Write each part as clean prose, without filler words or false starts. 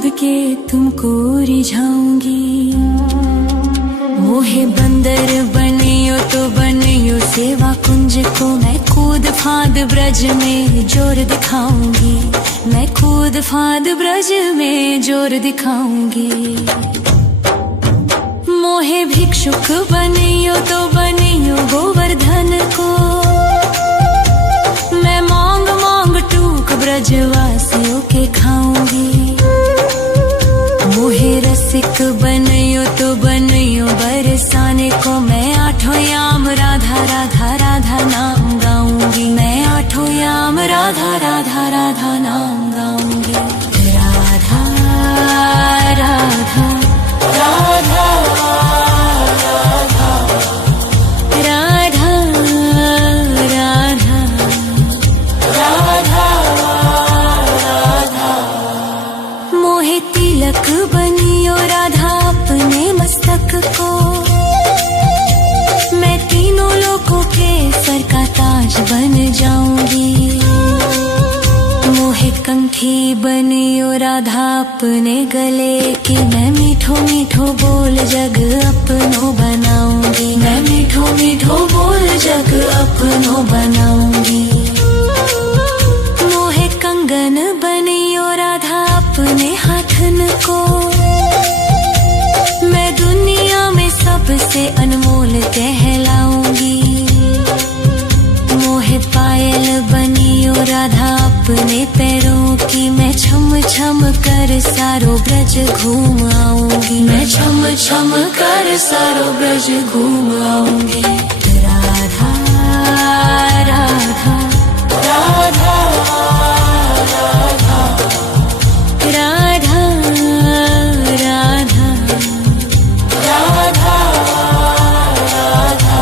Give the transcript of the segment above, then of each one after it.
कूद के तुमको रिझाऊंगी। मोहे बंदर बनियो तो बनियो सेवा कुंज को, मैं कूद फांद ब्रज में जोर दिखाऊंगी। मैं कूद फांद ब्रज में जोर दिखाऊंगी। मोहे भिक्षुक बनियो तो बनियो गोवर्धन को, मैं मांग मांग टूक ब्रजवासियों के खाऊंगी। मोहे रसिक बनियो तो बनियो बरसाने को, मैं आठों याम राधा राधा राधा नाम गाऊंगी। मैं आठों याम राधा राधा राधा नाम गाऊंगी। राधा राधा राधा तिलक बनियो राधा अपने मस्तक को, मैं तीनों लोगों के सर का ताज बन जाऊंगी। मोहे कंठी बनियो राधा अपने गले की, मैं मीठो मीठो बोल जग अपनो बनाऊंगी। मैं मीठो मीठो बोल जग अपनो बनाऊंगी। मोहे कंगन बनियो राधा अपने हाथन को, मैं दुनिया में सबसे अनमोल कहलाऊंगी। मोहे पायल बनियो राधा अपने पैरों की, मैं छम छम कर सारो ब्रज घूम आऊंगी। मैं छम छम कर सारो ब्रज घूम आऊंगी। राधा राधा राधा राधा राधा राधा राधा।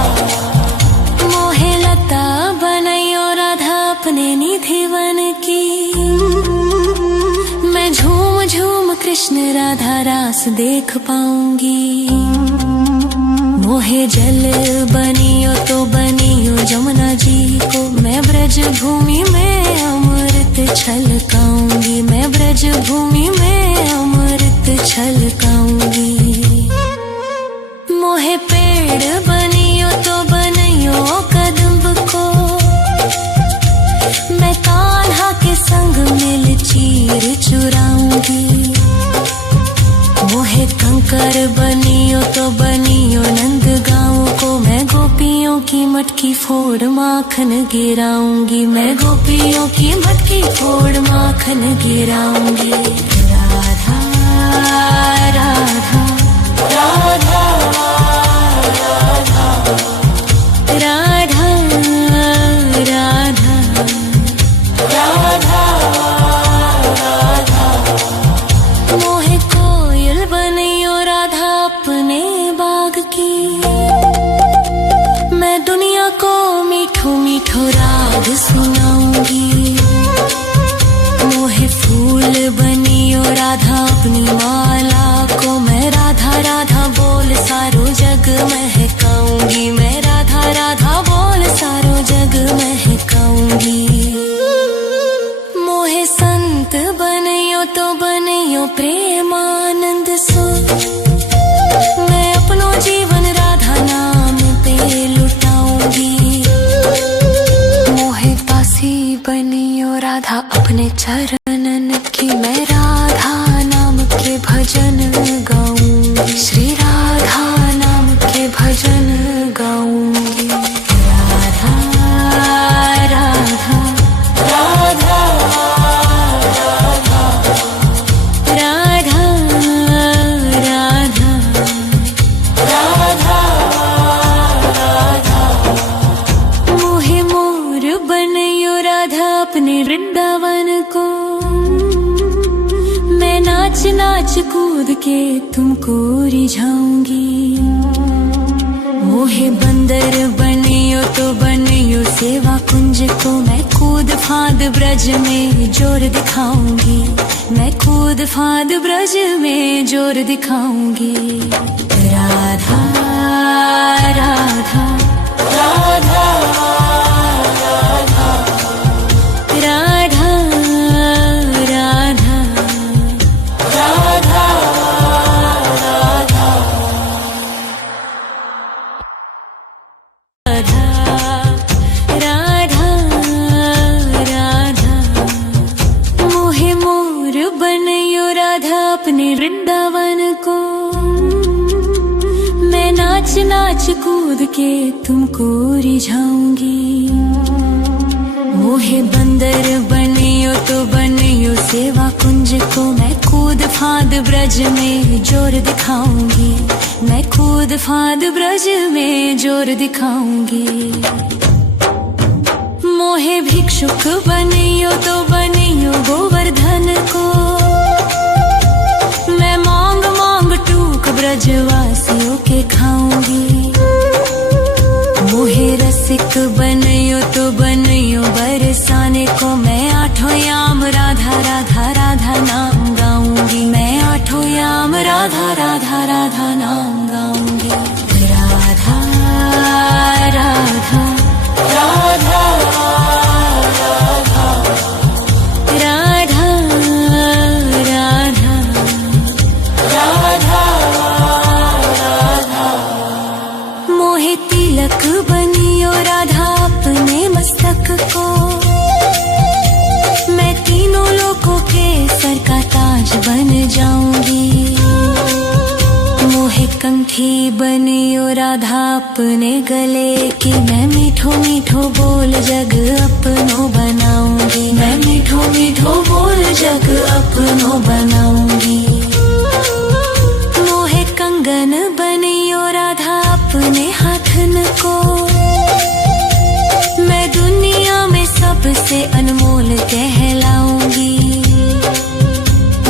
मोहे लता बनैयो राधा अपने निधिवन की, मैं झूम झूम कृष्ण राधा रास देख पाऊंगी। मोहे जल बनियो तो बनियो जमुना जी को, मैं ब्रज भूमि में अमृत छलकाऊंगी। मैं ब्रज भूमि में अमृत छलकाऊंगी। मोहे पेड़ बनियो तो बनियो कदम्ब को, मैं कान्हा के संग मिल चीर चुराऊंगी। मोहे कंकर बनियो तो बनियो नंद गाँव को, मैं गोपियों की मटकी फोड़ माखन गिराऊंगी। मैं गोपियों की मटकी फोड़ माखन गिराऊंगी। राधा राधा राधा राधा राधा राधा राधा। मोहे कोयल बनियो राधा अपने बाग की, मैं दुनिया को मीठो मीठो राग सुनाऊंगी। मोहे फूल बनियो राधा अपनी माला को, मैं राधा राधा बोल सारो जग महकाऊंगी। मैं राधा राधा बोल सारो जग महकाऊंगी। मोहे संत बनियो तो बनियो प्रेमानंद सो, मैं अपनो जीवन राधा नाम पे लुटाऊंगी। मोहे दासी बनियो राधा अपने चरणन की, मैं राधा नाम के भजन गाऊंगी। श्री राधा नाम के भजन गाऊंगी। राधा राधा राधा राधा राधा राधा राधा राधा। मोहे मोर बनियो राधा अपने वृंदावन को, मैं नाच नाच कूद के तुमको रिझाऊंगी। मोहे बंदर बनियो तो बनियो सेवा कुंज को, मैं कूद फांद ब्रज में जोर दिखाऊंगी। मैं कूद फांद ब्रज में जोर दिखाऊंगी। राधा राधा राधा राधा राधा राधा राधा अपने वृंदावन को। मैं नाच नाच कूद के तुमको रिझाऊंगी। मोहे बंदर बनियो तो बनियो सेवा कुंज को। मैं कूद फांद ब्रज में जोर दिखाऊंगी। मैं कूद फांद ब्रज में जोर दिखाऊंगी। मोहे भिक्षुक बनियो तो बनियो गोवर्धन को। मैं मांग मांग टूक ब्रजवासियों के खाऊंगी। मोहे रसिक बनियो तो बनियो बरसाने को। मैं आठों याम राधा राधा राधा नाम गाऊंगी। मैं आठों याम राधा राधा राधा नाम गाऊंगी। राधा राधा राधा तिलक बनियो राधा अपने मस्तक को। मैं तीनों लोगों के सर का ताज बन जाऊंगी। मोहे कंठी बनियो राधा अपने गले की। मैं मीठो मीठो बोल जग अपनो बनाऊंगी। मैं मीठो मीठो बोल जग अपनो बनाऊंगी। मोहे कंगन बनियो राधा अपने हाथन को। मैं दुनिया में सबसे अनमोल कहलाऊंगी।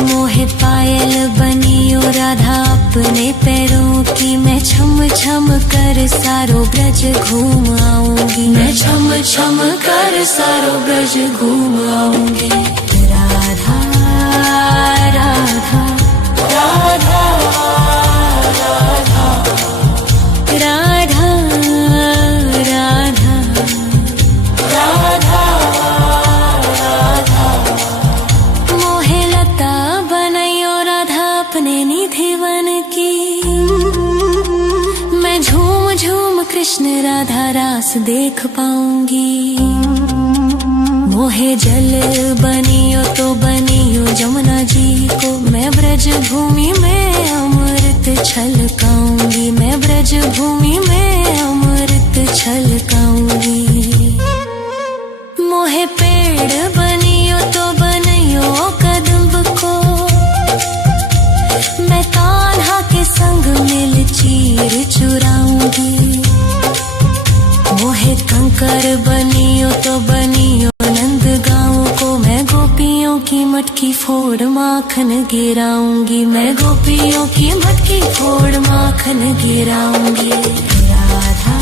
मोहे पायल बनियो राधा अपने पैरों की। मैं छम छम कर सारो ब्रज घूम आऊंगी। मैं छम छम कर सारो ब्रज घूम आऊंगी। राधा राधा राधा राधा राधा राधा राधा। मोहे लता बनायो राधा अपने निधि वन की। मैं झूम झूम कृष्ण राधा रास देख पाऊंगी। मोहे जल बनियो तो बनियो जमुना जी को। मैं ब्रज भूमि में अमृत छलकाऊंगी। मैं ब्रज भूमि में अमृत छलकाऊंगी। मोहे पेड़ बनियो तो बनियो कदम्ब को। मैं कान्हा के संग मिल चीर चुराऊंगी। मोहे कंकर बनियो तो बनियो नंद गाँव को। मैं गोपियों की मटकी फोड़ माखन गिराऊंगी। मैं गोपियों की मटकी फोड़ माखन गिराऊंगी। राधा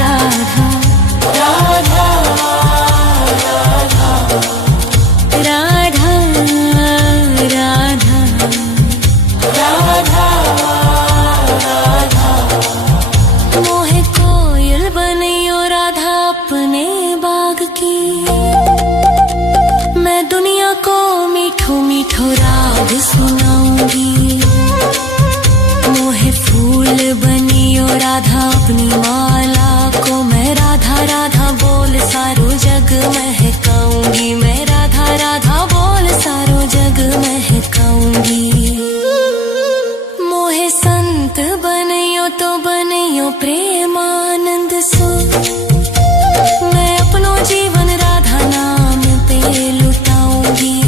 राधा राधा राधा राधा राधा राधा राधा। मोहे कोयल बनियो राधा अपने बाग की। मैं दुनिया को मीठो मीठो राग सुनाऊंगी। मोहे फूल बनियो राधा अपनी माला को। मैं राधा राधा बोल सारो जग महकाऊंगी। मैं राधा राधा बोल सारो जग महकाऊंगी। मोहे संत बनियो तो बनियो प्रेमानंद सो। मैं अपनो जीवन राधा नाम पे लुटाऊंगी।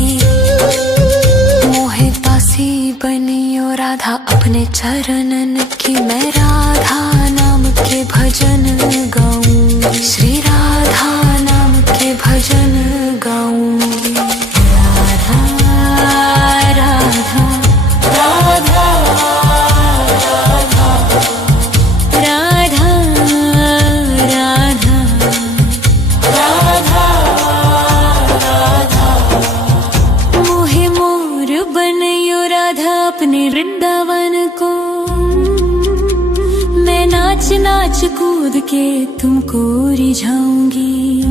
मोहे दासी बनियो राधा अपने चरणन की। मैं राधा नाम के भजन गाऊंगी। श्री राधा नाम के भजन गाऊंगी। राधा राधा राधा राधा राधा राधा राधा राधा। मोहे मोर बनियो राधा अपने वृंदावन को। मैं नाच नाच कूद के तुमको रिझाऊंगी।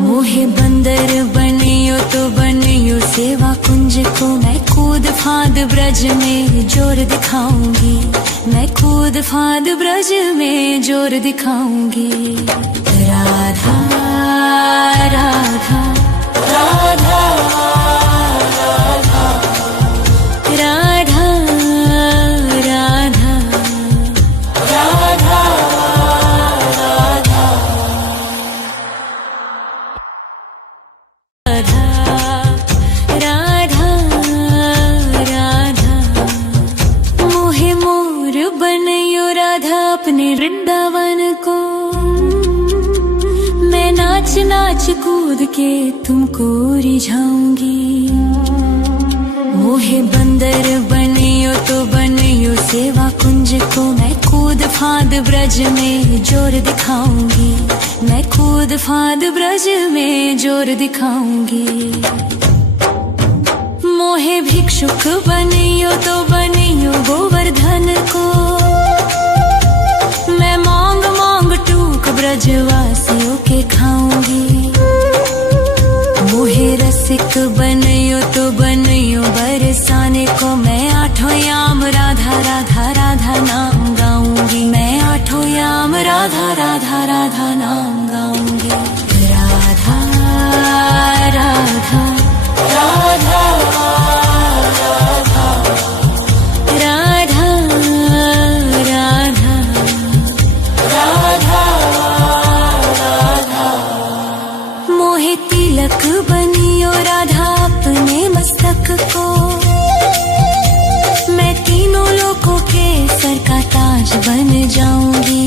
मोहे बंदर बनियो तो बनियो सेवा कुंज को। मैं कूद फांद ब्रज में जोर दिखाऊंगी। मैं कूद फांद ब्रज में जोर दिखाऊंगी। राधा राधा राधा राधा कूद के तुमको रिझाऊंगी। मोहे बंदर बनियो तो बनियो सेवा कुंज को, मैं कूद फांद ब्रज में जोर दिखाऊंगी। मैं कूद फांद ब्रज में जोर दिखाऊंगी। मोहे भिक्षुक बनियो तो बनियो गोवर्धन को, मैं मांग मांग टूक ब्रजवासियों के खाऊंगी। मोहे रसिक बनियो तो बनियो बरसाने को, मैं आठों याम राधा राधा राधा नाम गाऊंगी। मैं आठों याम राधा राधा राधा नाम गाऊंगी। राधा राधा राधा तिलक बनियो राधा अपने मस्तक को, मैं तीनों लोगों के सर का ताज बन जाऊंगी।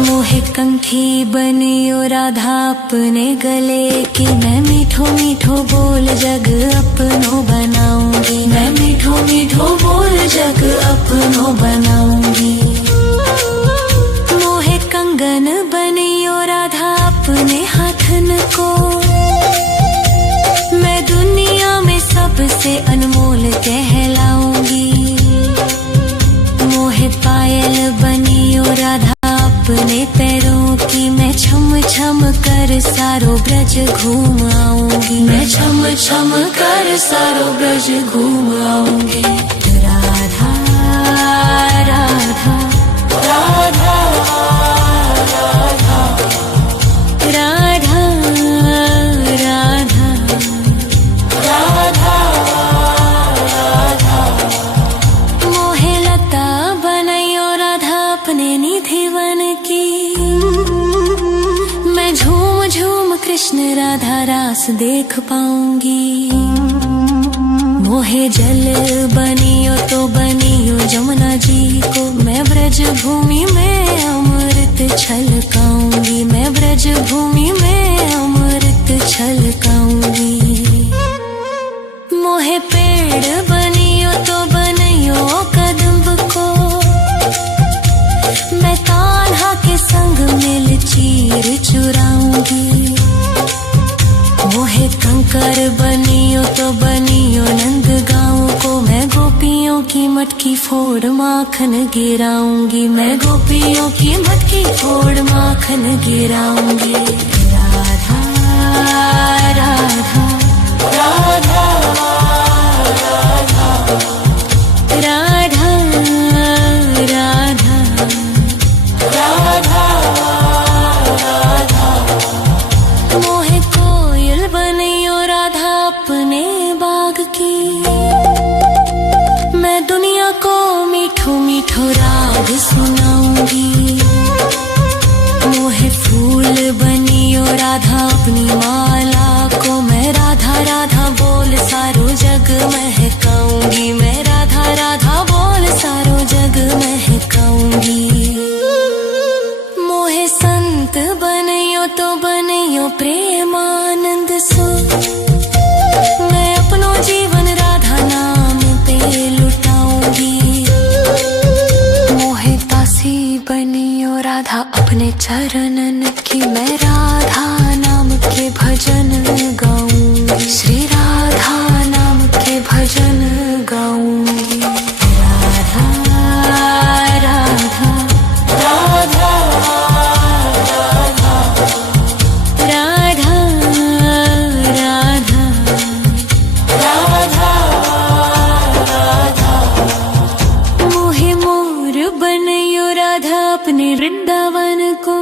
मोहे कंठी बनियो राधा अपने गले की, मैं मीठो मीठो बोल जग अपनो बनाऊंगी। मैं मीठो मीठो बोल जग अपनो बनाऊंगी। मोहे कंगन बनियो राधा अपने हाथन को, मैं दुनिया में सबसे अनमोल कहलाऊंगी। मोहे पायल बनियो राधा अपने पैरों की, मैं छम छम कर सारो ब्रज घूम आऊंगी। मैं छम छम कर सारो ब्रज घूम आऊंगी। राधा राधा राधा राधा राधा राधा राधा। मोहे लता बनैयो राधा अपने निधि वन की, मैं झूम झूम कृष्ण राधा रास देख पाऊंगी। मोहे जल बनियो तो बनियो जमुना जी को, मैं ब्रज भूमि में अमृत छलकाऊंगी। मैं ब्रज भूमि में अमृत छलकाऊंगी। मोहे पेड़ बनियो तो बनियो कदम्ब को, मैं कान्हा के संग मिल चीर चुराऊंगी। मोहे कंकर बनियो तो बनियो नंद गाँव को, मैं गोपियों की मटकी फोड़ माखन गिराऊंगी। मैं गोपियों की मटकी फोड़ माखन गिराऊंगी। राधा राधा राधा राधा राधा राधा राधा। मोहे कोयल बनियो राधा अपने बाग की, मैं दुनिया को मीठो मीठो राग सुनाऊंगी। मोहे फूल बनियो राधा अपनी माला को, मैं राधा राधा बोल सारो जग महकाऊंगी। मैं राधा राधा बोल सारो जग महकाऊंगी। मोहे संत बनियो तो बनियो प्रेमानंद सो, मैं अपनो जीवन राधा नाम पे लुटाऊंगी। मोहे दासी बनियो राधा अपने चरणन की, मैं राधा नाम के भजन गाऊंगी। श्री राधा नाम के भजन गाऊंगी। राधा राधा राधा राधा राधा राधा राधा राधा। मोहे मोर बनियो राधा अपने वृंदावन को,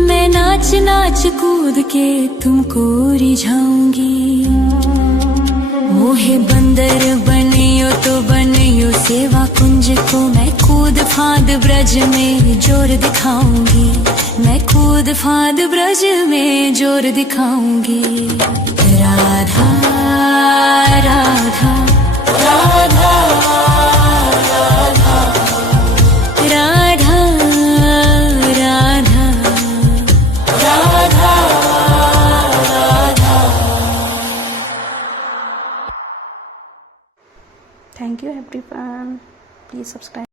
मैं नाच नाच कूद के तुमको रिझाऊंगी। मोहे बंदर बनियो तो बनियो सेवा कुंज को, मैं कूद फांद ब्रज में जोर दिखाऊंगी। मैं कूद फांद ब्रज में जोर दिखाऊंगी। Radha Radha Radha Radha Radha Radha thank you everyone, please subscribe.